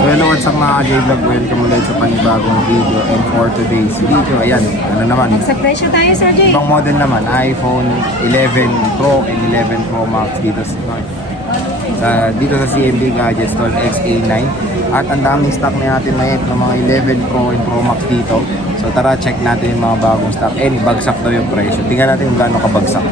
So hello, what's up mga J-Vlog? Welcome ulit sa panibagong video. And for today's video, ayan, ano naman, Sa presyo tayo, Sir Jay. ibang model naman, iPhone 11 Pro and 11 Pro Max dito sa CMB Gadgets Store XA9. At ang daming stock na natin ngayon ng mga 11 Pro and Pro Max dito. So tara, check natin yung mga bagong stock. And bagsak daw yung presyo. Tingnan natin kung gaano kabagsak.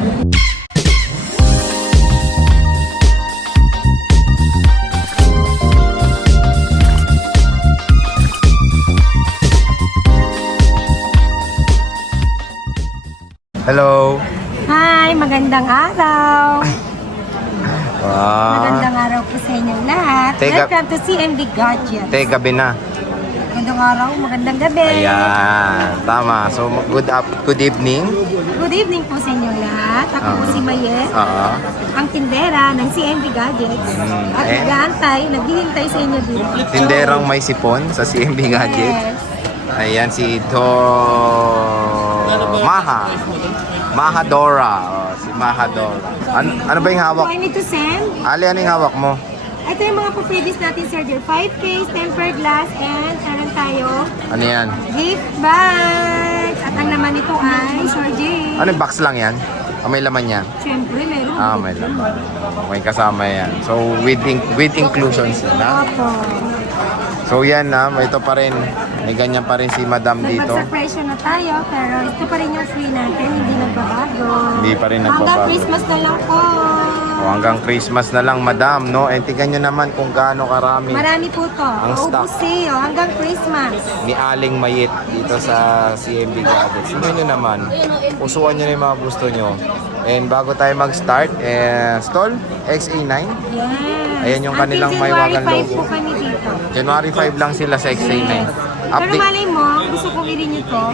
Hello! Hi, magandang araw. Wow! Magandang araw po sa inyong lahat. Welcome to CMB Gadgets. Gabi na. Magandang araw, magandang gabi. Ayan, tama. So, good evening. Good evening po sa inyong lahat. Ako po si Mayet, ang tindera ng CMB Gadgets. At naghihintay sa inyo dito. Tinderang may sipon sa CMB Gadgets. Yes. Ayan, si Mahadora. Oh, si Mahadora. Ano ba yung hawak? Do I need to send? Ali, ano yung hawak mo? Ito yung mga pa-freebies natin, Sir Jay. 5 case, tempered glass, and meron tayo Ano yan? gift bags. At ang naman nito ay, Sir Jay. Ano yung box lang yan? May laman yan? Siyempre, meron. May laman. May kasama yan. So, with inclusions na. Opo. So, yan na. Ito pa rin. May ganyan pa rin si Madam dito. Nagbagsak presyo na tayo, pero ito pa rin yung free natin, hindi nagbabago. Hindi pa rin nagbabago. Hanggang Christmas na lang po. O, hanggang Christmas na lang, Madam, no? And tingnan nyo naman kung gaano karami Marami po to. Ang stock. Uubusin, hanggang Christmas. ni Aling Mayit dito sa CMB Gadgets. Tingnan nyo naman. Pusuan nyo na yung mga gusto nyo. And bago tayo mag-start, stall XA9. Yes. Ayan yung kanilang may wagang January 5 logo. po kami dito. January 5 lang sila sa XA9. Pero malay mo, gusto kong i-renew to.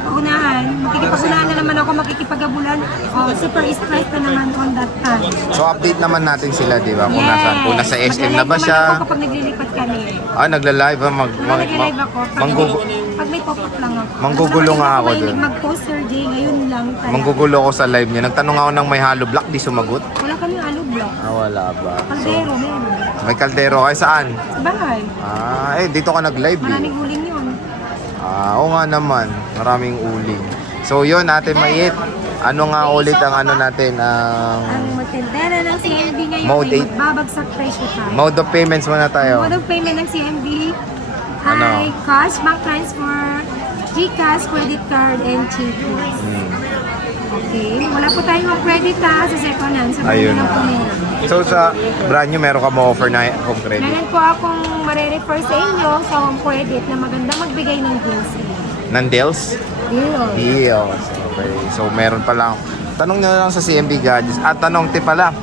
Paunahan, makikipag-unahan na naman ako, makikipag-abulan. Oh, super stressed na naman on that time. So update naman natin sila, di ba? Kung Yes. nasaan. Kung nasa SM na ba Magla-live siya? naman ako kapag naglilipat kami. Nagla-live. Nag-live ako. Pag may pop-up lang ako. Manggugulo nga ako Mahilig dun. mag-post, Sir Jay. Ngayon lang tayo. Manggugulo ko sa live niya. Nagtanong ako ng may hollow block, di sumagot. Wala kami alo block. Wala ba? Kaldero, meron. May kaldero kayo saan? Sa bahay. Dito ka nag-live eh. Maraming huling yun. Oo nga naman. Maraming uling. So yun, Ate Mayit. Ano nga ulit ang ano natin? Ang matindera ng CMB ngayon Mode ay 8. magbabagsak presyo tayo. Mode of payments muna tayo. Mode of payment ng CMB Ano? ay cash, bank transfer, GCash, credit card, and Gcash. Okay. Wala po tayong credit sa second hand. Sa Ayun. lang po nila. So sa brand new, meron ka mo offer na home credit? Meron po akong mare-refer sa inyo sa home credit na maganda magbigay ng deals. Nandels? Deal. Deals. Okay. So meron pa lang. Tanong na lang sa CMB Gadgets. At tanong ti pala,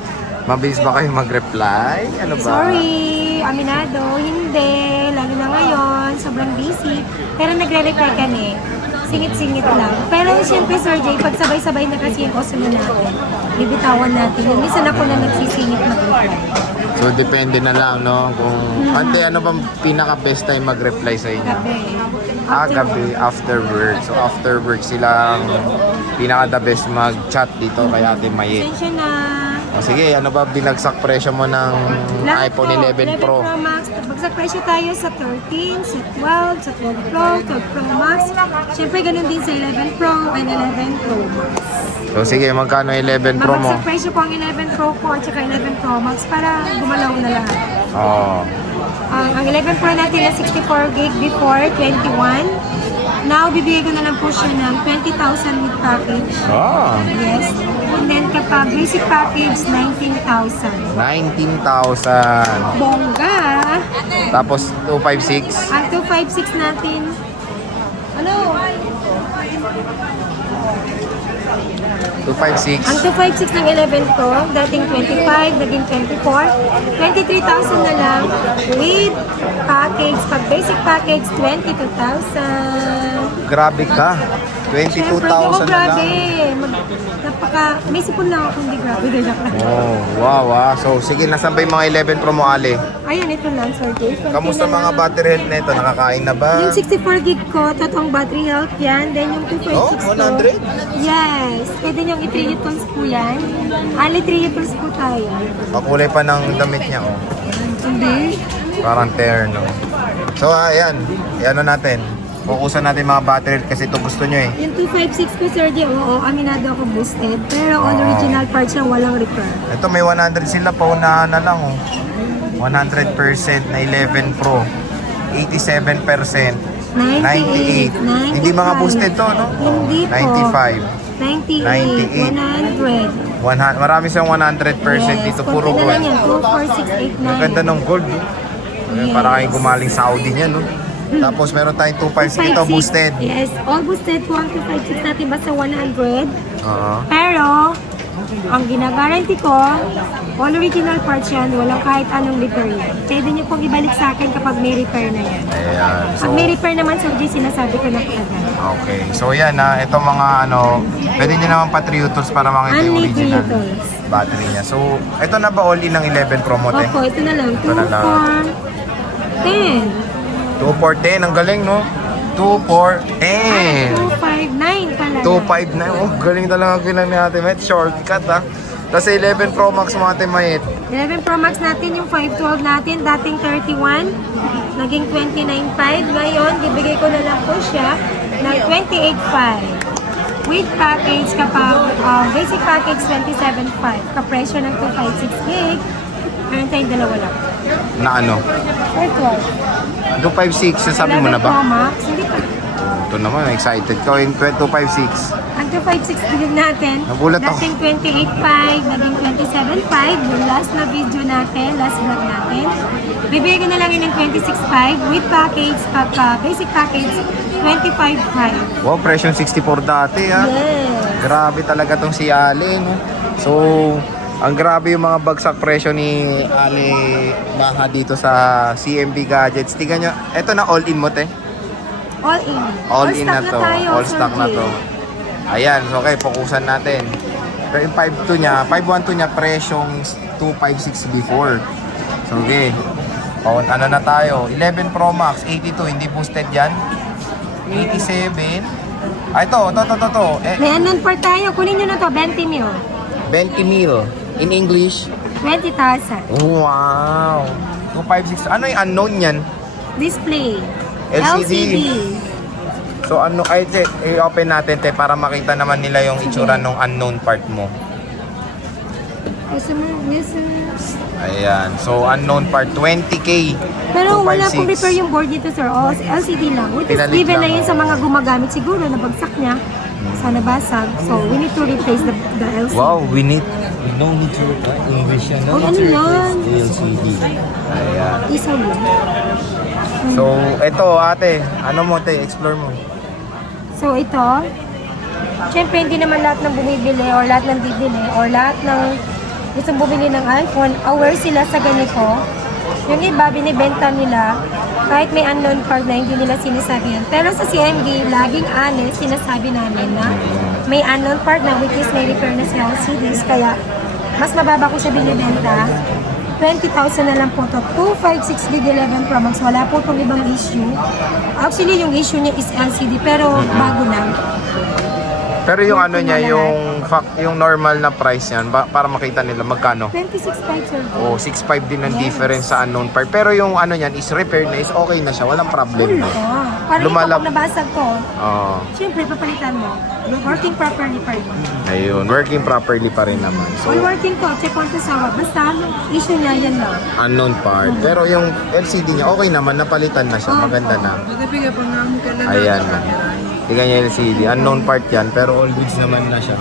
mabilis ba kayo mag-reply? Ano ba? Sorry, aminado, hindi. Lalo na ngayon, sobrang busy. Pero nagre-reply kami. Singit-singit lang. Pero siyempre, Sir Jay, pag sabay-sabay na kasi yung customer natin, bibitawan natin. Yung minsan ako na nagsisingit mag-reply. So depende na lang, no? Kung ante, ano bang pinaka-best time mag-reply sa inyo? Gabi. Gabi, after work. So after work sila ang pinaka-the best mag-chat dito kay Ate Mayit. Pasensya na. O sige, ano ba binagsak presyo mo ng Lahat iPhone po, 11 Pro? Max. Bagsak presyo tayo sa 13, sa 12, sa 12 Pro, 12 Pro Max. Siyempre, ganun din sa 11 Pro and 11 Pro Max. So sige, magkano 11 Pro mo? Babagsak presyo po ang 11 Pro ko at saka 11 Pro Max para gumalaw na lahat. Ang 11 Pro natin na 64 gig before, 21. Now, bibigay ko na lang po siya ng 20,000 with package. Yes. And then kapag basic package, 19,000. 19,000. Bongga! Tapos 256. Ang 256 natin, ano? 256. Ang 256 ng 11 Pro, dating 25, naging 24. 23,000 na lang with package. Pag basic package, 22,000. Grabe ka. Siyempre, hindi ko 22,000 na grabe. lang. May sipon lang ako, hindi grabe. Wow. So sige, nasan ba yung mga 11 Pro mo, Ale? Ayun, ito lang, Sir Jay. Kamusta mga battery health nito? Nakakain na ba? Yung 64 gig ko, totoong battery health yan. Then yung 256 ko. 100? Yes. Pwede niyong i-3 tools po yan. Ali 3 tools po tayo. Pakulay pa ng damit niya, oh. Hindi. Parang terno. So, ayan. Ano natin. Fokusan natin mga battery kasi ito gusto nyo eh. Yung 256 ko, Sir J, oo, aminado ako boosted. Pero on original parts lang, walang repair. Ito may 100 sila, paunahan na lang oh. 100% na 11 Pro. 87%. 98. Hindi mga boosted to, no? Hindi po. 95. 98. 100. Marami siyang 100% dito, puro konti na gold. lang yan, 24689. Ang ganda ng gold. Oh. Para kayong gumaling Saudi niyan, no? Tapos meron tayong 256 ito, boosted. Yes, all boosted po ang 256 natin basta 100. Oo. Pero, ang ginagaranti ko, all original parts yan, walang kahit anong repair yan. Pwede niyo pong ibalik sa akin kapag may repair na yan. Ayan. Pag may repair naman, Sir G, sinasabi ko na agad. Okay. So yan na, ito mga ano, pwede nyo naman patriotos para makita yung Only original Triotors. battery niya. So, ito na ba all-in ng 11 Pro mo, te? Opo, ito na lang. 2, Ito na lang. 4, 10. 2, 4, 10. Ang galing, no? 2, 4, 10. 259 pala. 2, 5, 9. Oh, galing talaga kilang ni Ate Met. Shortcut, ha? Tapos 11 Pro Max mo, Ate Mayet. 11 Pro Max natin, yung 512 natin, dating 31, naging 29.5. Ngayon, bibigay ko na lang po siya ng 28.5. With package, kapag basic package 27.5, kapresyo ng 256 gig, meron tayong dalawa lang. Na ano? 412. 256, sasabi mo na 11 Pro ba? Max, hindi pa. Ito naman, excited ko. In 256. Ang 256 gig natin, Nagulat ako. dating 28.5, naging 27.5, yung last na video natin, last vlog natin. Bibigay ko na lang yun ng 26.5 with package, pagka basic package, 25.5. Wow, presyo 64 dati, ha? Yes. Grabe talaga tong si Ale, no? So, ang grabe yung mga bagsak presyo ni Ale Baha dito sa CMB Gadgets. Tingnan nyo, eto na all-in mo, te. All in. All-in na to. tayo, All stock Sir na Jay. to. Ayan, so okay, fokusan natin. Pero yung 5.2 niya, 5.12 niya presyong 256 before. So, okay. O, ano na tayo? 11 Pro Max, 82, hindi boosted yan. 87. Ah, ito. May anon part tayo. Kunin nyo na to, 20 mil. 20 mil. In English, 20,000. wow! 256. Ano yung unknown yan? Display. LCD. So ano, ay, i-open natin te para makita naman nila yung itsura ng unknown part mo. Yes. Ayan. So unknown part, 20K. Pero wala 256. pong repair yung board dito, sir. O, LCD lang. Which is Pinalit given na lang, yun sa mga gumagamit siguro. Nabagsak niya. Sa nabasag. So, we need to replace the LCD. Wow, we don't need to English yan. Oh, ano yan? LCD. Ayan. Isaw yun. So, eto ate, ano mo te, explore mo. So, ito. Siyempre, hindi naman lahat ng bumibili or lahat ng bibili or lahat ng gustong bumili ng iPhone, aware sila sa ganito. Yung iba, binibenta nila kahit may unknown part na hindi nila sinasabi yan. Pero sa CMB, laging honest, sinasabi namin na may unknown part na which is may repair na sa LCDs. Kaya, mas mababa ko siya binibenta. 20,000 na lang po to. 256 gig 11 Pro Max. Wala po itong ibang issue. Actually, yung issue niya is LCD pero bago na. Pero yung ano niya, yung normal na price yan, para makita nila magkano. 26.5 sir. Oh, 6.5 din ang Yes. difference sa unknown part. Pero yung ano niyan is repaired na, is okay na siya, walang problem na. Parang Lumalab- ito, kung nabasag to, Oh, siyempre, papalitan mo. Working properly pa rin. ayun, working properly pa rin naman. So, All working to, check on to sa basta issue niya, yan lang. unknown part. Pero yung LCD niya, okay naman, napalitan na siya, maganda na. Ayan. Tingnan niya yung LCD. Unknown part yan, pero all goods naman na siya.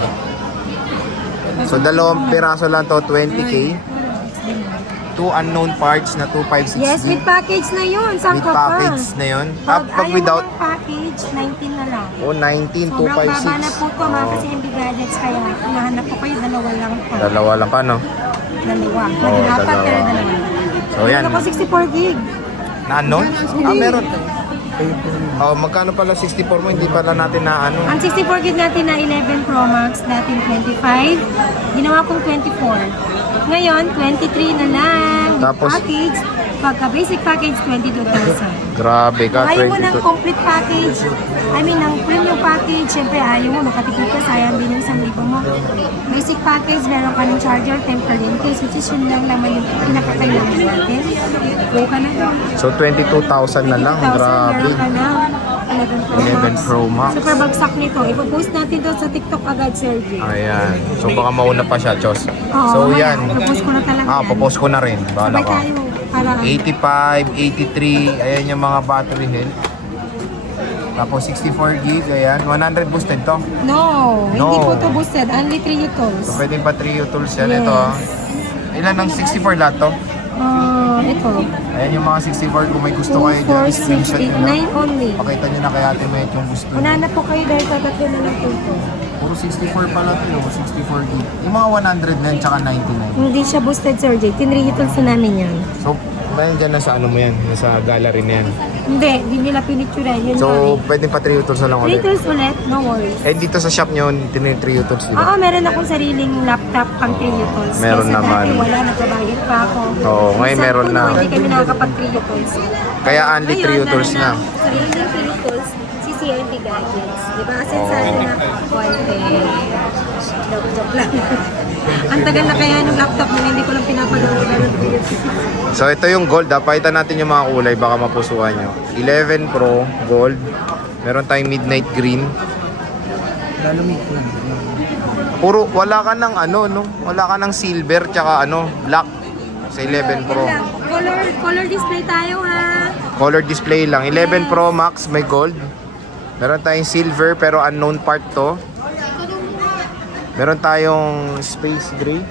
So, dalawang piraso lang to, 20K. 2 unknown parts na 256 Yes, with package na yun. Saan with ka pa? package na yun. Pag Pag ayaw without, mo ng package, 19 na lang. oh, 19, Sobrang baba na 256. po ito, mga kasi MB Gadgets. Kaya, hinahanap po kayo, dalawa lang po. Dalawa lang pa, no? Dalawa. Naging apat, dalawa. pero dalawa. So, yan. Meron ako 64 gig. Na unknown? Ah, meron. Oh, magkano pala 64 mo? Hindi pala natin na ano. Ang 64 gig natin na 11 Pro Max, dating 25. Ginawa kong 24. Ngayon, 23 na lang. With Tapos, package, Pagka basic package, 22,000. Grabe ka, Ayaw mo ng 22. complete package, ng premium package, syempre ayaw mo, makatipid ka, sayang din yung 1,000 mo. Basic package, meron ka ng charger, tempered in case, which is yun lang naman yung pinakakailangan natin. Go ka na doon. So 22,000 na lang, 20,000, grabe. meron ka na 11 11 Pro Max. Super bagsak nito. Ipopost natin doon sa TikTok agad, Sir G. Ayan. So baka mauna pa siya, Chos. Oo, So mamaya, yan. ipopost ko na talaga yan. Popost ko na rin. Bahala Sabay ka. tayo. Para 85, 83, ayan yung mga battery health. Tapos 64 gig, ayan. 100 boosted to. No, No. hindi po to boosted. Only 3 utils. So pwedeng pa 3 tools yan. Yes. Ito. Ilan ng 64 lahat to? Ito. Ayan yung mga 64 kung may gusto 2, kayo dyan. 4, 6, Screenshot 8, nyo. 9 only. Pakita nyo na kay Ate Mayet yung gusto nyo. Una na po kayo dahil tatatlo na lang po ito. Puro 64 pala to yun. 64 gig. Yung mga 100 na yun, tsaka 99. Hindi siya boosted, Sir J. 10 utils na namin yan. So, mayroon dyan na sa ano mo yan, nasa gallery na yan. Hindi nila pinicturean. Yun So, pwedeng pa 3 tools na lang 3 ulit. utils ulit, no worries. Eh, dito sa shop nyo, tinay 3 tools, di ba? Oo, meron akong sariling laptop pang 3 utils. Meron Kasi naman. dati wala, nagbabayad pa ako. Oo, ngayon Minsan meron po, na. Hindi kami nakakapag 3 utils. Kaya only 3 tools na. Sariling 3 utils, CCNP gadgets. Di ba? Kasi sa atin na konti. Joke lang. Ang tagal na kaya ng laptop mo, hindi ko lang pinapanood. So, ito yung gold. Pakita natin yung mga kulay, baka mapusuhan nyo. 11 Pro, gold. Meron tayong midnight green. Puro, wala ka ng ano, no? Wala ka ng silver, tsaka ano, black. Sa 11 Pro. Color display tayo ha. Color display lang. 11 Pro Max, may gold. Meron tayong silver, pero unknown part to. Meron tayong space gray.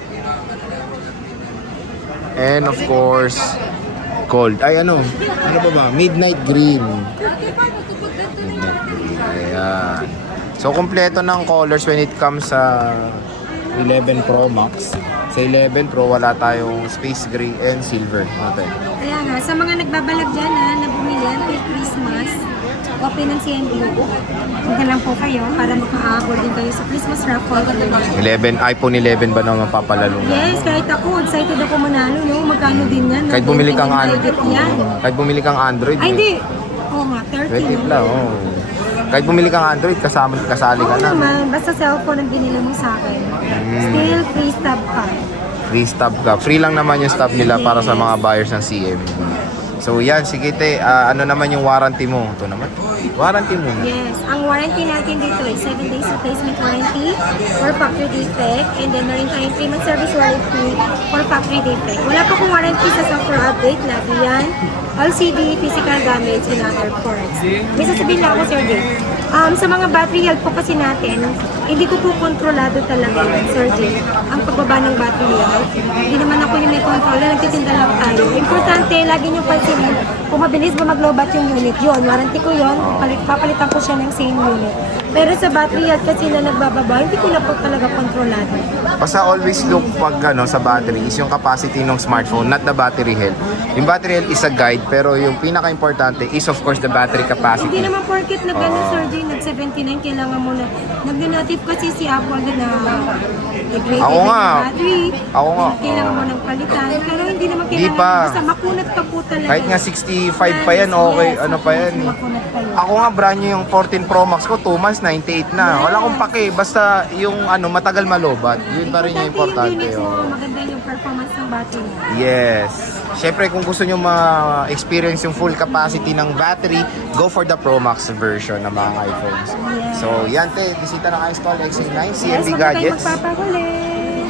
And of course, gold. Ay ano? Ano ba ba? Midnight green. Midnight green. Ayan. So, kompleto ng colors when it comes sa 11 Pro Max. Sa 11 Pro, wala tayong space gray and silver. Okay. Kaya nga, sa mga nagbabalag dyan ha, na bumili until Christmas, open ng CMB. Punta lang po kayo para maka-abot din kayo sa Christmas raffle. 11, iPhone 11 ba naman mapapalalo na? Yes, kahit ako, excited ako manalo, no? Magkano din yan? Kahit bumili kang Android. Kahit bumili kang Android. Ay, eh. hindi. Oo nga, 30. 20 lang, oh. Kahit bumili kang Android, kasali ka Oo na. naman, basta cellphone ang binili mo sa akin. Still free stub pa. Free stub ka. Free lang naman yung stub nila para sa mga buyers ng CM. So yan, sige te, ano naman yung warranty mo? Ito naman. Warranty mo. Yes, ang warranty natin dito ay 7 days replacement warranty for factory defect, and then meron tayong 3 month service warranty for factory defect. Wala pa kong warranty sa software update, lagi yan. LCD, physical damage, and other parts. May sasabihin lang ako, Sir Jake. Sa mga battery health po kasi natin, hindi ko po kontrolado talaga yun, Sir Jake. Ang pagbaba ng battery health, hindi naman ako yung may controller, nagtitinda lang tayo. Importante, lagi nyo pansinin, kung mabilis ba mag-lowbat yung unit, yun, warranty ko yun, papalitan ko siya ng same unit. Pero sa battery health kasi na nagbababa, hindi ko na po talaga kontrolado. Basta always look pag ano, sa battery is yung capacity ng smartphone, not the battery health. Yung battery health is a guide, pero yung pinaka-importante is of course the battery capacity. Hindi naman porket na gano'n, Sir Jay, nag-79, kailangan mo na. Nag-notif kasi si Apple na nag-rated Ako na nga. yung battery. Ako nga. Kailangan mo ng palitan. Pero hindi naman Hindi kailangan. pa. Basta makunat ka po talaga. Kahit nga 65 pa yan, okay, Yes, ano pa yan. makunat pa yun. Ako nga, brand new yung 14 Pro Max ko, 2 months, 98 na. Wala akong pake, basta yung ano, matagal malobat. Yun pa rin yung importante. Yung unit mo, Oh. maganda yung performance ng battery mo. Yes. Siyempre, kung gusto nyo ma-experience yung full capacity ng battery, go for the Pro Max version ng mga iPhones. Yes. So, yan te, bisita ng iStall XA9, Yes, CMB huwag na kayo Gadgets. magpapahuli.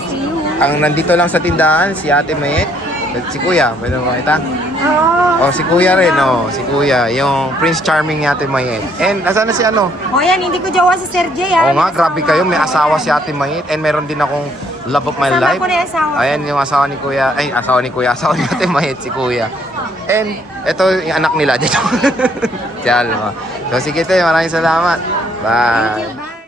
See you. Ang nandito lang sa tindahan, si Ate Mayet, at si Kuya, pwede mo makita? Oo. Oh, si Kuya rin, oh, si Kuya, yung Prince Charming ni Ate Mayet. And, asan na si ano? O yan, hindi ko jowa si Sir Jay, ha? Oo nga, May grabe asawa kayo, ako. may asawa si Ate Mayet, and meron din akong love of my Kasama life. ko na yung asawa ko. Ayan yung asawa ni Kuya, ay, asawa ni Kuya, asawa ni Ate Mayet, si Kuya. And, ito yung anak nila dito. Tiyal mo. So, sige tayo, maraming salamat. Bye. Thank you, bye.